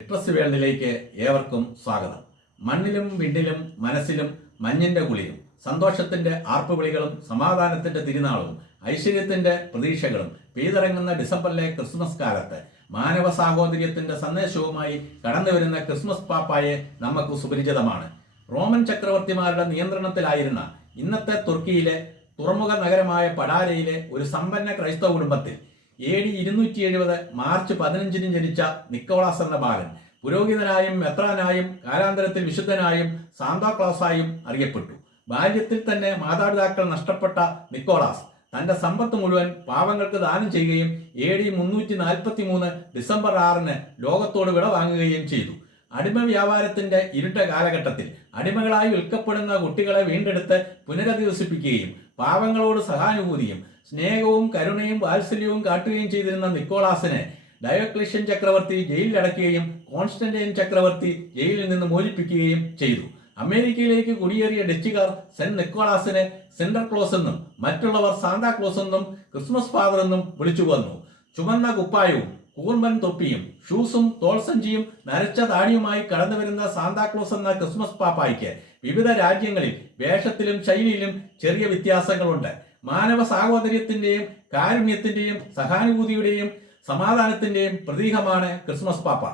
Literacy വേൾഡിലേക്ക് ഏവർക്കും സ്വാഗതം. മണ്ണിലും വിണ്ണിലും മനസ്സിലും മഞ്ഞിന്റെ കുളിരും, സന്തോഷത്തിന്റെ ആർപ്പുവിളികളും സമാധാനത്തിന്റെ തിരുനാളവും ഐശ്വര്യത്തിന്റെ പ്രതീക്ഷകളും പെയ്തിറങ്ങുന്ന ഡിസംബറിലെ ക്രിസ്മസ് കാലത്ത് മാനവ സാഹോദര്യത്തിന്റെ സന്ദേശവുമായി കടന്നുവരുന്ന ക്രിസ്മസ് പാപ്പായെ നമുക്ക് സുപരിചിതമാണ്. റോമൻ ചക്രവർത്തിമാരുടെ നിയന്ത്രണത്തിലായിരുന്ന ഇന്നത്തെ തുർക്കിയിലെ തുറമുഖ നഗരമായ പടാരയിലെ ഒരു സമ്പന്ന ക്രൈസ്തവ കുടുംബത്തിൽ AD 270 മാർച്ച് 15 ജനിച്ച നിക്കോളാസ് എന്ന ബാലൻ പുരോഹിതനായും മെത്രാനായും കാലാന്തരത്തിൽ വിശുദ്ധനായും സാന്താക്ലോസായും അറിയപ്പെട്ടു. ബാല്യത്തിൽ തന്നെ മാതാപിതാക്കൾ നഷ്ടപ്പെട്ട നിക്കോളാസ് തന്റെ സമ്പത്ത് മുഴുവൻ പാവങ്ങൾക്ക് ദാനം ചെയ്യുകയും AD 343 ഡിസംബർ 6 ലോകത്തോട് വിട വാങ്ങുകയും ചെയ്തു. അടിമ വ്യാപാരത്തിന്റെ ഇരുണ്ട കാലഘട്ടത്തിൽ അടിമകളായി വിൽക്കപ്പെടുന്ന കുട്ടികളെ വീണ്ടെടുത്ത് പുനരധിവസിപ്പിക്കുകയും പാവങ്ങളോട് സഹാനുഭൂതിയും സ്നേഹവും കരുണയും വാത്സല്യവും കാട്ടുകയും ചെയ്തിരുന്ന നിക്കോളാസിനെ ഡയോക്ലീഷ്യൻ ചക്രവർത്തി ജയിലിലടക്കുകയും കോൺസ്റ്റന്റൈൻ ചക്രവർത്തി ജയിലിൽ നിന്ന് മോചിപ്പിക്കുകയും ചെയ്തു. അമേരിക്കയിലേക്ക് കുടിയേറിയ ഡച്ചുകാർ സെന്റ് നിക്കോളാസിനെ സെന്റർ ക്ലോസ് എന്നും മറ്റുള്ളവർ സാന്താക്ലോസ് എന്നും ക്രിസ്മസ് ഫാദർ എന്നും വിളിച്ചു വന്നു. ചുമന്ന കുപ്പായവും കൂർമ്പൻ തൊപ്പിയും ഷൂസും തോൾസഞ്ചിയും നരച്ച താടിയുമായി കടന്നു വരുന്ന സാന്താക്ലോസ് എന്ന ക്രിസ്മസ് പാപ്പായ്ക്ക് വിവിധ രാജ്യങ്ങളിൽ വേഷത്തിലും ശൈലിയിലും ചെറിയ വ്യത്യാസങ്ങളുണ്ട്. മാനവ സാഹോദര്യത്തിന്റെയും കാരുണ്യത്തിന്റെയും സഹാനുഭൂതിയുടെയും സമാധാനത്തിന്റെയും പ്രതീകമാണ് ക്രിസ്മസ് പാപ്പ.